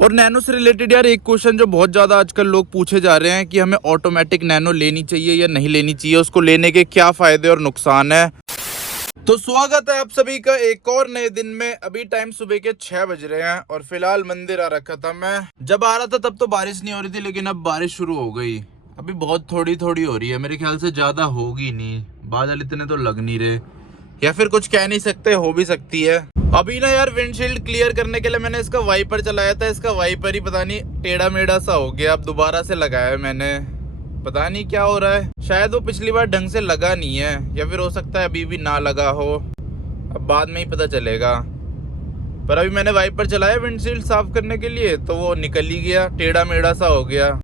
और नैनो से रिलेटेड यार एक क्वेश्चन जो बहुत ज़्यादा आजकल लोग पूछे जा रहे हैं कि हमें ऑटोमेटिक नैनो लेनी चाहिए या नहीं लेनी चाहिए, उसको लेने के क्या फ़ायदे और नुकसान है। तो स्वागत है आप सभी का एक और नए दिन में। अभी टाइम सुबह के 6 बज रहे हैं और फिलहाल मंदिर आ रखा था। मैं जब आ रहा था तब तो बारिश नहीं हो रही थी, लेकिन अब बारिश शुरू हो गई। अभी बहुत थोड़ी थोड़ी हो रही है, मेरे ख्याल से ज़्यादा होगी नहीं, बादल इतने तो लग नहीं रहे, या फिर कुछ कह नहीं सकते, हो भी सकती है। अभी ना यार विंडशील्ड क्लियर करने के लिए मैंने इसका वाइपर चलाया था, इसका वाइपर ही पता नहीं टेढ़ा मेढ़ा सा हो गया। अब दोबारा से लगाया मैंने, पता नहीं क्या हो रहा है। शायद वो पिछली बार ढंग से लगा नहीं है, या फिर हो सकता है अभी भी ना लगा हो, अब बाद में ही पता चलेगा। पर अभी मैंने वाइपर चलाया विंडशील्ड साफ करने के लिए, तो वो निकल ही गया, टेढ़ा मेढ़ा सा हो गया।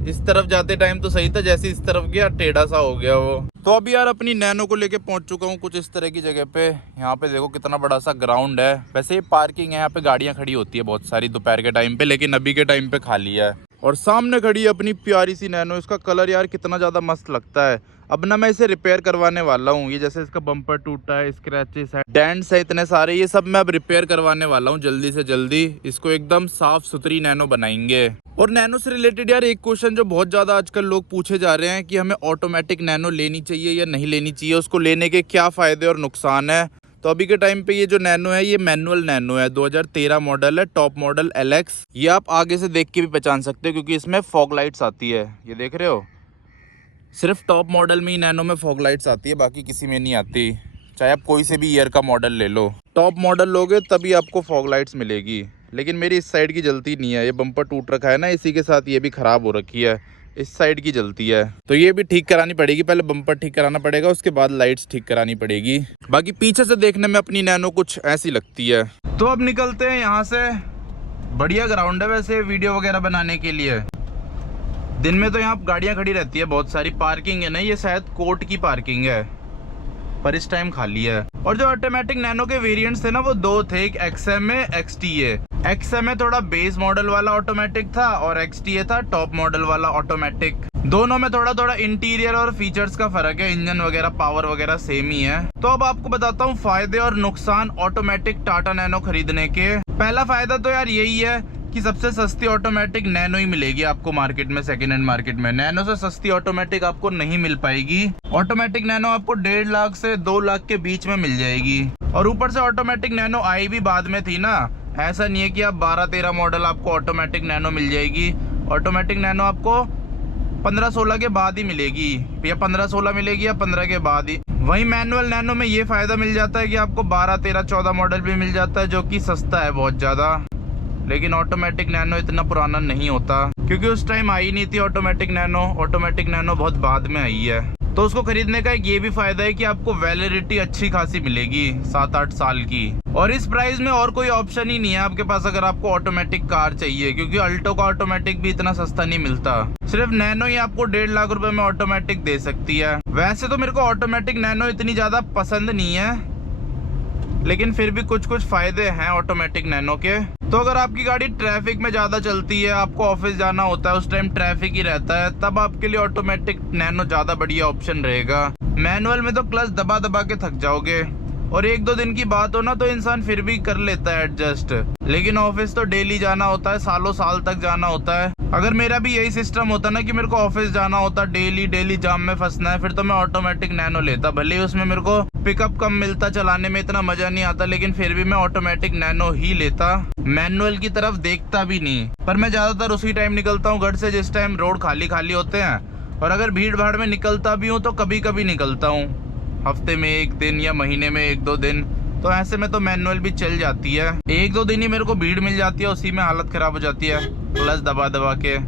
इस तरफ जाते टाइम तो सही था, जैसे इस तरफ गया टेढ़ा सा हो गया वो। तो अभी यार अपनी नैनो को लेके पहुंच चुका हूँ कुछ इस तरह की जगह पे। यहाँ पे देखो कितना बड़ा सा ग्राउंड है। वैसे ये पार्किंग है, यहाँ पे गाड़ियाँ खड़ी होती है बहुत सारी दोपहर के टाइम पे, लेकिन अभी के टाइम पे खाली है। और सामने खड़ी है अपनी प्यारी सी नैनो। इसका कलर यार कितना ज़्यादा मस्त लगता है। अब ना मैं इसे रिपेयर करवाने वाला हूँ। ये जैसे इसका बम्पर टूटा है, स्क्रैचेस है, डेंट्स है इतने सारे, ये सब मैं अब रिपेयर करवाने वाला हूँ जल्दी से जल्दी। इसको एकदम साफ सुथरी नैनो बनाएंगे। और नैनो से रिलेटेड यार एक क्वेश्चन जो बहुत ज़्यादा आजकल लोग पूछे जा रहे हैं कि हमें ऑटोमेटिक नैनो लेनी चाहिए या नहीं लेनी चाहिए, उसको लेने के क्या फ़ायदे और नुकसान है। तो अभी के टाइम पे ये जो नैनो है, ये मैनुअल नैनो है, 2013 मॉडल है, टॉप मॉडल LX। ये आप आगे से देख के भी पहचान सकते हो क्योंकि इसमें फॉग लाइट्स आती है, ये देख रहे हो। सिर्फ टॉप मॉडल में ही नैनो में फॉग लाइट्स आती है, बाकी किसी में नहीं आती। चाहे आप कोई से भी ईयर का मॉडल ले लो, टॉप मॉडल लोगे तभी आपको फॉग लाइट्स मिलेगी। लेकिन मेरी इस साइड की जलती नहीं है, ये बम्पर टूट रखा है ना, इसी के साथ ये भी ख़राब हो रखी है, इस साइड की जलती है, तो ये भी ठीक करानी पड़ेगी। पहले बम्पर ठीक कराना पड़ेगा, उसके बाद लाइट्स ठीक करानी पड़ेगी। बाकी पीछे से देखने में अपनी नैनो कुछ ऐसी लगती है। तो अब निकलते हैं यहाँ से। बढ़िया ग्राउंड है वैसे वीडियो वगैरह बनाने के लिए। दिन में तो यहाँ गाड़ियाँ खड़ी रहती है बहुत सारी, पार्किंग है ना, ये शायद कोर्ट की पार्किंग है, पर इस टाइम खाली है। और जो ऑटोमेटिक नैनो के वेरिएंट्स थे ना, वो दो थे, एक XMA XTA। XMA थोड़ा बेस मॉडल वाला ऑटोमेटिक था और XTA था टॉप मॉडल वाला ऑटोमेटिक। दोनों में थोड़ा थोड़ा इंटीरियर और फीचर्स का फर्क है, इंजन वगैरह पावर वगैरह सेम ही है। तो अब आपको बताता हूँ फायदे और नुकसान ऑटोमेटिक टाटा नैनो खरीदने के। पहला फायदा तो यार यही है कि सबसे सस्ती ऑटोमेटिक नैनो ही मिलेगी आपको मार्केट में, सेकेंड हैंड मार्केट में। नैनो से सस्ती ऑटोमेटिक आपको नहीं मिल पाएगी। ऑटोमेटिक नैनो आपको 1.5 लाख से 2 लाख के बीच में मिल जाएगी। और ऊपर से ऑटोमेटिक नैनो आई भी बाद में थी ना, ऐसा नहीं है कि आप 12-13 मॉडल आपको ऑटोमेटिक नैनो मिल जाएगी। ऑटोमेटिक नैनो आपको 15-16 के बाद ही मिलेगी, या 15-16 मिलेगी या 15 के बाद ही। वहीं मैनुअल नैनो में ये फायदा मिल जाता है कि आपको 12-13-14 मॉडल भी मिल जाता है, जो कि सस्ता है बहुत ज़्यादा। लेकिन ऑटोमेटिक नैनो इतना पुराना नहीं होता, क्योंकि उस टाइम आई नहीं थी ऑटोमेटिक नैनो। ऑटोमेटिक नैनो बहुत बाद में आई है। तो उसको खरीदने का एक ये भी फायदा है कि आपको वैलिडिटी अच्छी खासी मिलेगी, 7-8 साल की। और इस प्राइस में और कोई ऑप्शन ही नहीं है आपके पास अगर आपको ऑटोमेटिक कार चाहिए, क्योंकि अल्टो का ऑटोमेटिक भी इतना सस्ता नहीं मिलता। सिर्फ नैनो ही आपको 1.5 लाख रुपए में ऑटोमेटिक दे सकती है। वैसे तो मेरे को ऑटोमेटिक नैनो इतनी ज्यादा पसंद नहीं है, लेकिन फिर भी कुछ कुछ फायदे हैं ऑटोमेटिक नैनो के। तो अगर आपकी गाड़ी ट्रैफिक में ज़्यादा चलती है, आपको ऑफिस जाना होता है, उस टाइम ट्रैफिक ही रहता है, तब आपके लिए ऑटोमेटिक नैनो ज़्यादा बढ़िया ऑप्शन रहेगा। मैनुअल में तो क्लच दबा दबा के थक जाओगे, और 1-2 दिन की बात हो ना तो इंसान फिर भी कर लेता है एडजस्ट। लेकिन ऑफिस तो डेली जाना होता है, सालों साल तक जाना होता है। अगर मेरा भी यही सिस्टम होता ना कि मेरे को ऑफिस जाना होता, डेली जाम में फंसना है, फिर तो मैं ऑटोमेटिक नैनो लेता। भले ही उसमें मेरे को पिकअप कम मिलता, चलाने में इतना मजा नहीं आता, लेकिन फिर भी मैं ऑटोमेटिक नैनो ही लेता। मैनुअल की तरफ देखता भी नहीं। पर मैं ज्यादातर उसी टाइम निकलता हूँ घर से जिस टाइम रोड खाली खाली होते हैं। और अगर भीड़ भाड़ में निकलता भी हूँ तो कभी कभी निकलता हूँ, हफ्ते में 1 दिन या महीने में 1-2 दिन। तो ऐसे में तो मैनुअल भी चल जाती है। 1-2 दिन ही मेरे को भीड़ मिल जाती है, उसी में हालत खराब हो जाती है, क्लच दबा दबा के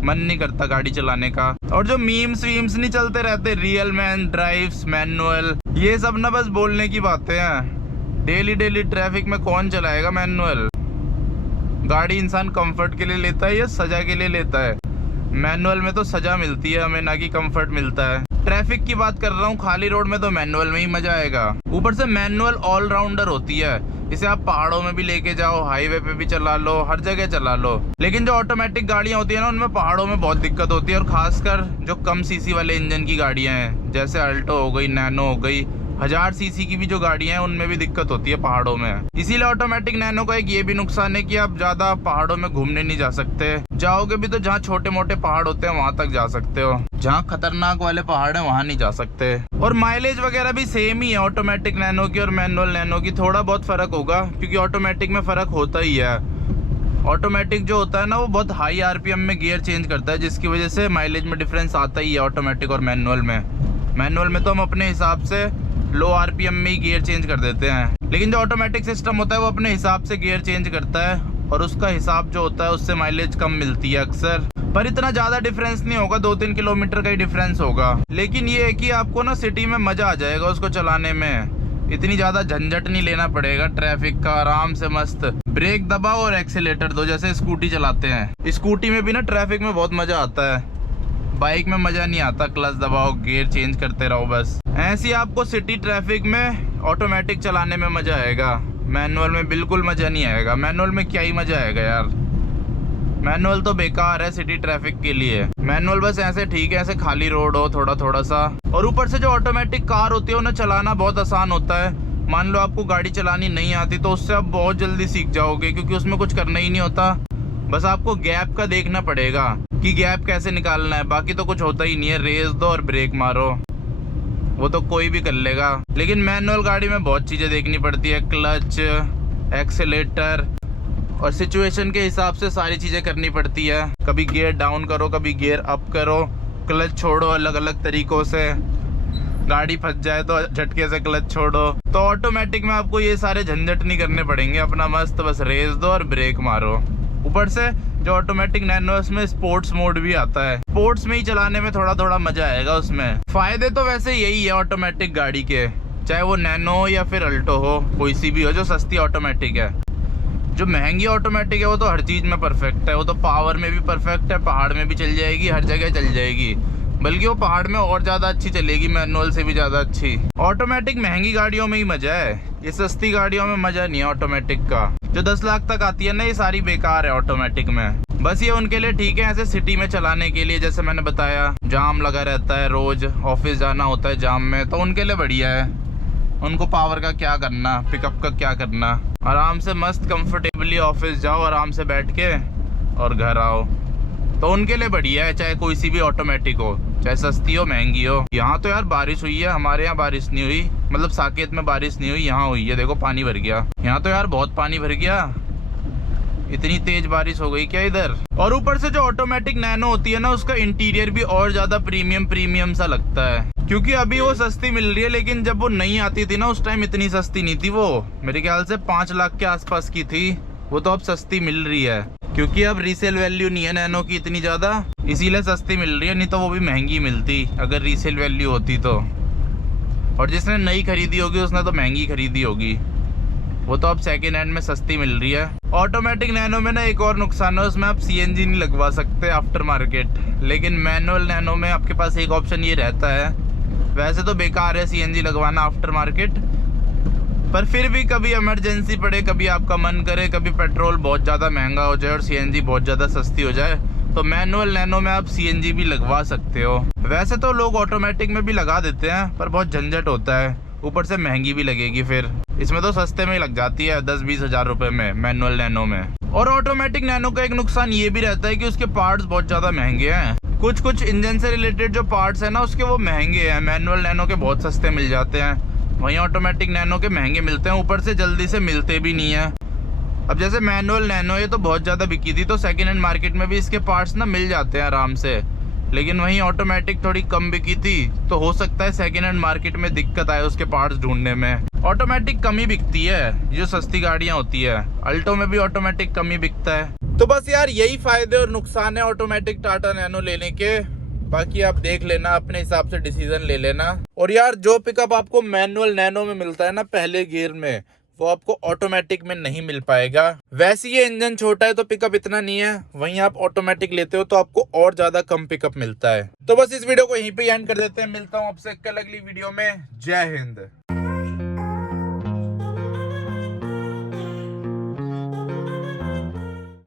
मन नहीं करता गाड़ी चलाने का। और जो मीम्स वीम्स नहीं चलते रहते, रियल मैन ड्राइव्स मैनुअल, ये सब ना बस बोलने की बातें हैं। डेली ट्रैफिक में कौन चलाएगा मैनुअल? गाड़ी इंसान कंफर्ट के लिए लेता है या सजा के लिए लेता है? मैनुअल में तो सजा मिलती है हमें, ना कि कंफर्ट मिलता है। ट्रैफिक की बात कर रहा हूँ, खाली रोड में तो मैनुअल में ही मजा आएगा। ऊपर से मैनुअल ऑलराउंडर होती है, इसे आप पहाड़ों में भी लेके जाओ, हाईवे पे भी चला लो, हर जगह चला लो। लेकिन जो ऑटोमेटिक गाड़ियां होती है ना, उनमें पहाड़ों में बहुत दिक्कत होती है, और खासकर जो कम सीसी वाले इंजन की गाड़ियां हैं, जैसे अल्टो हो गई, नैनो हो गई, 1000 सीसी की भी जो गाड़ियां हैं उनमें भी दिक्कत होती है पहाड़ों में। इसीलिए ऑटोमेटिक नैनो का एक ये भी नुकसान है कि आप ज्यादा पहाड़ों में घूमने नहीं जा सकते। जाओगे भी तो जहाँ छोटे मोटे पहाड़ होते हैं वहां तक जा सकते हो, जहाँ खतरनाक वाले पहाड़ हैं वहां नहीं जा सकते। और माइलेज वगैरह भी सेम ही है ऑटोमेटिक नैनो की और मैनुअल नैनो की। थोड़ा बहुत फर्क होगा क्योंकि ऑटोमेटिक में फर्क होता ही है। ऑटोमेटिक जो होता है ना वो बहुत हाई आरपीएम में गियर चेंज करता है, जिसकी वजह से माइलेज में डिफरेंस आता ही है ऑटोमेटिक और मैनुअल में। मैनुअल में तो हम अपने हिसाब से लो आरपीएम में ही गियर चेंज कर देते हैं, लेकिन जो ऑटोमेटिक सिस्टम होता है वो अपने हिसाब से गियर चेंज करता है और उसका हिसाब जो होता है उससे माइलेज कम मिलती है अक्सर। पर इतना ज्यादा डिफरेंस नहीं होगा, 2-3 किलोमीटर का ही डिफरेंस होगा। लेकिन ये है कि आपको ना सिटी में मजा आ जाएगा उसको चलाने में। इतनी ज्यादा झंझट नहीं लेना पड़ेगा ट्रैफिक का, आराम से मस्त ब्रेक दबाओ और एक्सीलेटर दो जैसे स्कूटी चलाते हैं। स्कूटी में भी ना ट्रैफिक में बहुत मजा आता है, बाइक में मजा नहीं आता। क्लच दबाओ, गियर चेंज करते रहो बस। ऐसे आपको सिटी ट्रैफिक में ऑटोमेटिक चलाने में मजा आएगा, मैनुअल में बिल्कुल मजा नहीं आएगा। मैनुअल में क्या ही मजा आएगा यार, मैनुअल तो बेकार है सिटी ट्रैफिक के लिए। मैनुअल बस ऐसे ठीक है, ऐसे खाली रोड हो थोड़ा थोड़ा सा। और ऊपर से जो ऑटोमेटिक कार होती है उन्हें चलाना बहुत आसान होता है। मान लो आपको गाड़ी चलानी नहीं आती तो उससे आप बहुत जल्दी सीख जाओगे, क्योंकि उसमें कुछ करना ही नहीं होता। बस आपको गैप का देखना पड़ेगा कि गैप कैसे निकालना है, बाकी तो कुछ होता ही नहीं है। रेस दो और ब्रेक मारो, वो तो कोई भी कर लेगा। लेकिन मैनुअल गाड़ी में बहुत चीजें देखनी पड़ती है, क्लच, एक्सीलेटर और सिचुएशन के हिसाब से सारी चीजें करनी पड़ती है। कभी गियर डाउन करो, कभी गियर अप करो, क्लच छोड़ो अलग अलग तरीकों से। गाड़ी फंस जाए तो झटके से क्लच छोड़ो। तो ऑटोमेटिक में आपको ये सारे झंझट नहीं करने पड़ेंगे, अपना मस्त बस रेस दो और ब्रेक मारो। ऊपर से जो ऑटोमेटिक नैनो में स्पोर्ट्स मोड भी आता है, स्पोर्ट्स में ही चलाने में थोड़ा थोड़ा मजा आएगा उसमें। फायदे तो वैसे यही है ऑटोमेटिक गाड़ी के, चाहे वो नैनो हो या फिर अल्टो हो, कोई सी भी हो जो सस्ती ऑटोमेटिक है। जो महंगी ऑटोमेटिक है वो तो हर चीज में परफेक्ट है, वो तो पावर में भी परफेक्ट है, पहाड़ में भी चल जाएगी, हर जगह चल जाएगी। बल्कि वो पहाड़ में और ज्यादा अच्छी चलेगी, मैनुअल से भी ज्यादा अच्छी। ऑटोमेटिक महंगी गाड़ियों में ही मजा है, ये सस्ती गाड़ियों में मजा नहीं है ऑटोमेटिक का। जो 10 लाख तक आती है ना, ये सारी बेकार है ऑटोमेटिक में। बस ये उनके लिए ठीक है ऐसे सिटी में चलाने के लिए, जैसे मैंने बताया जाम लगा रहता है, रोज ऑफिस जाना होता है जाम में, तो उनके लिए बढ़िया है। उनको पावर का क्या करना, पिकअप का क्या करना, आराम से मस्त कंफर्टेबली ऑफिस जाओ, आराम से बैठ के और घर आओ, तो उनके लिए बढ़िया है। चाहे कोई सी भी ऑटोमेटिक हो, चाहे सस्ती हो महंगी हो। यहाँ तो यार बारिश हुई है, हमारे यहाँ बारिश नहीं हुई, मतलब साकेत में बारिश नहीं हुई, यहाँ हुई है। देखो पानी भर गया यहाँ तो यार, बहुत पानी भर गया, इतनी तेज बारिश हो गई क्या इधर। और ऊपर से जो ऑटोमेटिक नैनो होती है ना, उसका इंटीरियर भी और ज्यादा प्रीमियम सा लगता है, क्योंकि अभी वो सस्ती मिल रही है। लेकिन जब वो नहीं आती थी ना उस टाइम इतनी सस्ती नहीं थी, वो मेरे ख्याल से 5 लाख के आसपास की थी। वो तो अब सस्ती मिल रही है, क्योंकि अब रीसेल वैल्यू नहीं है नैनो की इतनी ज्यादा, इसीलिए सस्ती मिल रही है। नहीं तो वो भी महंगी मिलती अगर रीसेल वैल्यू होती तो। और जिसने नई खरीदी होगी उसने तो महंगी खरीदी होगी, वो तो अब सेकेंड हैंड में सस्ती मिल रही है। ऑटोमेटिक नैनो में ना एक और नुकसान है, उसमें आप सीएनजी नहीं लगवा सकते आफ्टर मार्केट। लेकिन मैनुअल नैनो में आपके पास एक ऑप्शन ये रहता है। वैसे तो बेकार है सीएनजी लगवाना आफ्टर मार्केट, पर फिर भी कभी इमरजेंसी पड़े, कभी आपका मन करे, कभी पेट्रोल बहुत ज़्यादा महंगा हो जाए और सीएनजी बहुत ज़्यादा सस्ती हो जाए, तो मैनुअल नैनो में आप सीएनजी भी लगवा सकते हो। वैसे तो लोग ऑटोमेटिक में भी लगा देते हैं, पर बहुत झंझट होता है, ऊपर से महंगी भी लगेगी। फिर इसमें तो सस्ते में ही लग जाती है 10-20 हज़ार रुपए में मैनुअल नैनो में। और ऑटोमेटिक नैनो का एक नुकसान ये भी रहता है कि उसके पार्ट्स बहुत ज़्यादा महंगे हैं। कुछ इंजन से रिलेटेड जो पार्ट्स है ना उसके वो महंगे हैं, मैनुअल नैनो के बहुत सस्ते मिल जाते हैं, वहीं ऑटोमेटिक नैनो के महंगे मिलते हैं, ऊपर से जल्दी से मिलते भी नहीं है। अब जैसे मैनुअल नैनो ये तो बहुत ज़्यादा बिकी थी, तो सेकेंड हैंड मार्केट में भी इसके पार्ट्स ना मिल जाते हैं आराम से। लेकिन वहीं ऑटोमेटिक थोड़ी कम बिकी थी, तो हो सकता है सेकेंड हैंड मार्केट में दिक्कत आए उसके पार्ट्स ढूंढने में। ऑटोमेटिक कम ही बिकती है जो सस्ती गाड़ियाँ होती है, अल्टो में भी ऑटोमेटिक कम ही बिकता है। तो बस यार यही फायदे और नुकसान है ऑटोमेटिक टाटा नैनो लेने के। बाकी आप देख लेना, अपने हिसाब से डिसीजन ले लेना। और यार जो पिकअप आपको मैनुअल नैनो में मिलता है ना पहले गियर में, वो आपको ऑटोमेटिक में नहीं मिल पाएगा। वैसे ये इंजन छोटा है तो पिकअप इतना नहीं है, वहीं आप ऑटोमेटिक लेते हो तो आपको और ज्यादा कम पिकअप मिलता है। तो बस इस वीडियो को यहीं पे एंड कर देते हैं, मिलता हूँ आपसे कल अगली वीडियो में। जय हिंद।